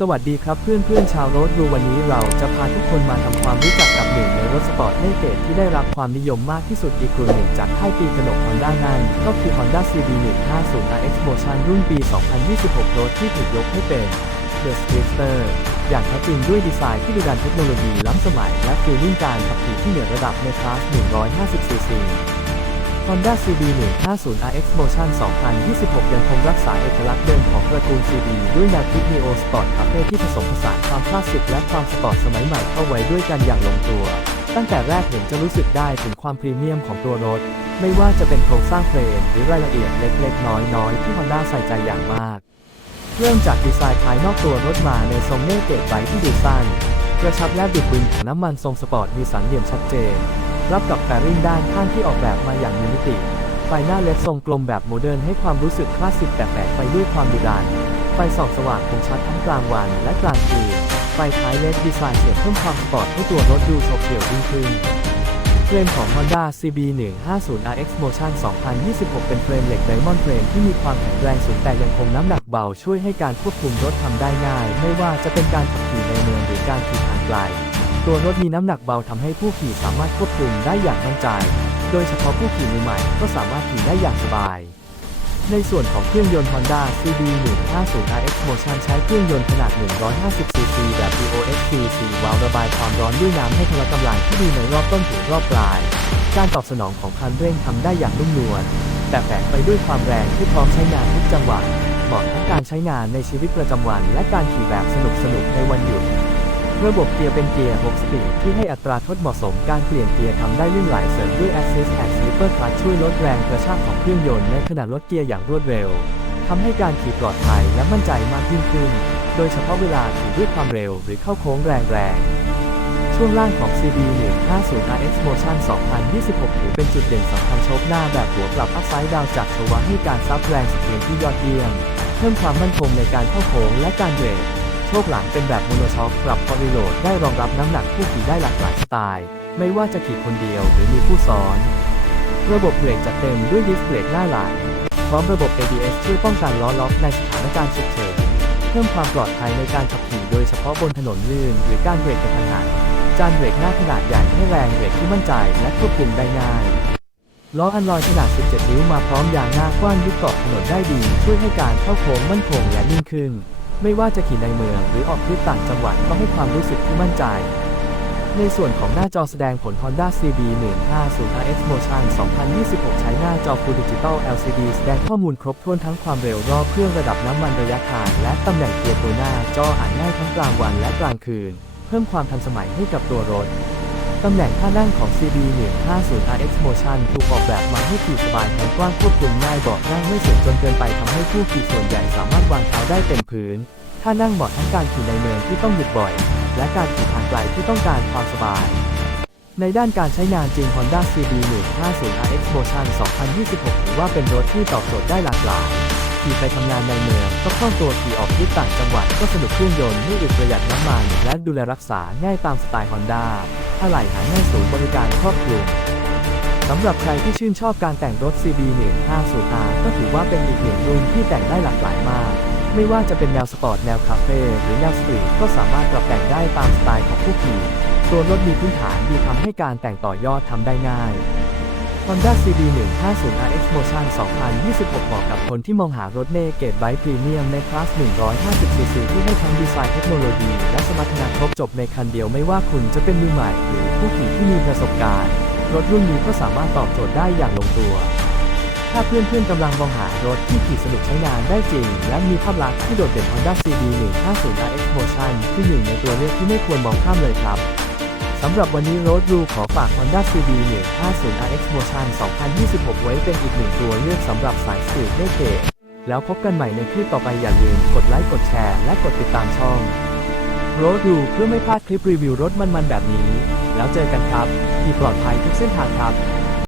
สวัสดีครับเพื่อนเพื่อนๆชาวรถดูวันนี้เราจะพาทุกคนมาทำความรู้จักกับหนึ่งในรถสปอร์ตเนเกตที่ได้รับความนิยมมากที่สุดอีกกลุ่มหนึ่งจากค่ายปีกนก Honda นั่นก็คือ Honda CB 150 RX Motion รุ่นปี 2026 รถที่ถูกยกให้เป็น The Speedster อย่างแท้จริงด้วยดีไซน์ที่ดูดันเทคโนโลยีล้ำสมัย และฟีลลิ่งการขับขี่ที่เหนือระดับในคลาส 150cc Honda CB 150 RX Motion 2026 ยังคงรักษาเอกลักษณ์เดิมของตระกูล CB ด้วยแนวคิด Neo Sport Cafe ที่ผสมผสานความคลาสสิกและความสปอร์ตสมัยใหม่เข้าไว้ด้วยกันอย่างลงตัว ตั้งแต่แรกเห็นจะรู้สึกได้ถึงความพรีเมียมของตัวรถ ไม่ว่าจะเป็นโครงสร้างเฟรมหรือรายละเอียดเล็กๆ น้อยๆ ที่ Honda ใส่ใจอย่างมาก เริ่มจากดีไซน์ภายนอกตัวรถมาในทรงเน่เกตไบที่ดูสั้นกระชับและบิดบึงถังน้ำมันทรงสปอร์ตมีสันเหลี่ยมชัดเจน รับกับแฟริ่งด้านข้างที่ออกแบบมาอย่างมีมิติ ไฟหน้าเลดทรงกลมแบบโมเดิร์นให้ความรู้สึกคลาสสิกแต่แฝงไปด้วยความดุดัน ไฟส่องสว่างคมชัดทั้งกลางวันและกลางคืน ไฟท้ายเลดดีไซน์เฉดเพิ่มความสปอร์ตให้ตัวรถดูโฉบเฉี่ยวยิ่งขึ้นเฟรมของ Honda CB 150 RX Motion 2026 เป็นเฟรมเหล็กไดมอนด์เฟรมที่มีความแข็งแรงสูงแต่ยังคงน้ำหนักเบาช่วยให้การควบคุมรถทำได้ง่าย ไม่ว่าจะเป็นการขับขี่ในเมืองหรือการขี่ทางไกล ตัวรถมีน้ำหนักเบาทำให้ผู้ขี่สามารถควบคุมได้อย่างมั่นใจ โดยเฉพาะผู้ขี่มือใหม่ก็สามารถขี่ได้อย่างสบาย ในส่วนของเครื่องยนต์ Honda CB 150 RX Motion ใช้เครื่องยนต์ขนาด 150cc แบบ DOHC 4วาล์วระบายความร้อนด้วยน้ำให้พละกำลังที่ดีในรอบต้นถึงรอบปลาย การตอบสนองของคันเร่งทำได้อย่างนุ่มนวลแต่แฝงไปด้วยความแรงที่พร้อมใช้งานทุกจังหวะเหมาะทั้งการใช้งานในชีวิตประจำวัน และการขี่แบบสนุกๆในวันหยุด ระบบเกียร์เป็นเกียร์ 6 สปีดที่ให้อัตราทดเหมาะสมการเปลี่ยนเกียร์ทำได้ลื่นไหลเสริมด้วย Assist and Slipper Clutch ช่วยลดแรงกระชากของเครื่องยนต์ในขณะลดเกียร์อย่างรวดเร็วทำให้การขี่ปลอดภัยและมั่นใจมากยิ่งขึ้น โดยเฉพาะเวลาขี่ด้วยความเร็วหรือเข้าโค้งแรงๆ ช่วงล่างของ CB 150 RX Motion 2026 ถือเป็นจุดเด่นสำคัญโชคหน้าแบบหัวกลับ Upside Down จากชวะให้การซับแรงสะเทือนที่ยอดเยี่ยม เพิ่มความมั่นคงในการเข้าโค้งและการเบรก โชคหลังเป็นแบบโมโนช็อคปรับพอรีโหลดได้รองรับน้ำหนักผู้ขี่ได้หลากหลายสไตล์ ไม่ว่าจะขี่คนเดียวหรือมีผู้ซ้อน ระบบเบรกจัดเต็มด้วยดิสเบรกหน้าหลังพร้อมระบบ ABS ช่วยป้องกันล้อล็อกในสถานการณ์ฉุกเฉินเพิ่มความปลอดภัยในการขับขี่โดยเฉพาะบนถนนลื่นหรือการเบรกกระทันหันจานเบรกหน้าขนาดใหญ่ให้แรงเบรกที่มั่นใจและควบคุมได้ง่ายล้ออันลอยขนาด 17 นิ้วมาพร้อมยางหน้ากว้างยึดเกาะถนนได้ดี ช่วยให้การเข้าโค้งมั่นคงและนิ่งขึ้น ไม่ว่าจะขี่ในเมืองหรือออกทริปต่างจังหวัดก็ให้ความรู้สึกที่มั่นใจ ในส่วนของหน้าจอแสดงผล Honda CB 150 RX Motion 2026 ใช้หน้าจอ Full Digital LCD แสดงข้อมูลครบถ้วนทั้งความเร็วรอบเครื่องระดับน้ำมันระยะทางและตำแหน่งเกียร์ตัวหน้าจออ่านง่ายทั้งกลางวันและกลางคืน เพิ่มความทันสมัยให้กับตัวรถ ตำแหน่งท่านั่งของ CB 150 RX Motion ถูกออกแบบมาให้ขี่สบายแขนกว้างควบคุมง่ายเบาะนั่งไม่สูงจนเกินไปทำให้ผู้ขี่ส่วนใหญ่สามารถวางเท้าได้เต็มพื้นท่านั่งเหมาะทั้งการขี่ในเมืองที่ต้องหยุดบ่อย และการขี่ทางไกลที่ต้องการความสบาย ในด้านการใช้งานจริง Honda CB 150 RX Motion 2026 ถือว่าเป็นรถที่ตอบโจทย์ได้หลากหลาย ขี่ไปทำงานในเมือง ก็คล่องตัวขี่ออกทริปต่างจังหวัด ก็สนุกเครื่องยนต์ไม่อึดประหยัดน้ำมัน และดูแลรักษาง่ายตามสไตล์ Honda อะไหล่หาง่ายศูนย์บริการครอบคลุมสำหรับใครที่ชื่นชอบการแต่งรถ CB 150R ก็ถือว่าเป็นอีกหนึ่งรุ่นที่แต่งได้หลากหลายมาก ไม่ว่าจะเป็นแนวสปอร์ตแนวคาเฟ่หรือแนวสตรีทก็สามารถปรับแต่งได้ตามสไตล์ของผู้ขี่ตัวรถมีพื้นฐานดีทำให้การแต่งต่อยอดทำได้ง่าย Honda CB 150 RX Motion 2026เหมาะกับคนที่มองหารถเนเกตไบค์พรีเมียมในคลาส 150cc ที่ให้ทั้งดีไซน์เทคโนโลยี และสมรรถนะครบจบในคันเดียวไม่ว่าคุณจะเป็นมือใหม่ หรือผู้ขี่ที่มีประสบการณ์ รถรุ่นนี้ก็สามารถตอบโจทย์ได้อย่างลงตัว ถ้าเพื่อนๆกำลังมองหารถที่ขี่สนุกใช้งานได้จริง และมีภาพลักษณ์ที่โดดเด่น Honda CB 150 RX Motion คือหนึ่งในตัวเลือกที่ไม่ควรมองข้ามเลยครับำหรับวันนี้โรดรูขอฝาก Honda CB 150 RX Motion 2026 ไว้เป็นอีกหนึ่งตัวเลือกสำหรับสายสตรีทเล่เกตแล้วพบกันใหม่ในคลิปต่อไปอย่าลืมกดไลค์กดแชร์และกดติดตามช่องโรดรูเพื่อไม่พลาดคลิปรีวิวรถมันๆแบบนี้ แล้วเจอกันครับ ที่ปลอดภัยทุกเส้นทางครับ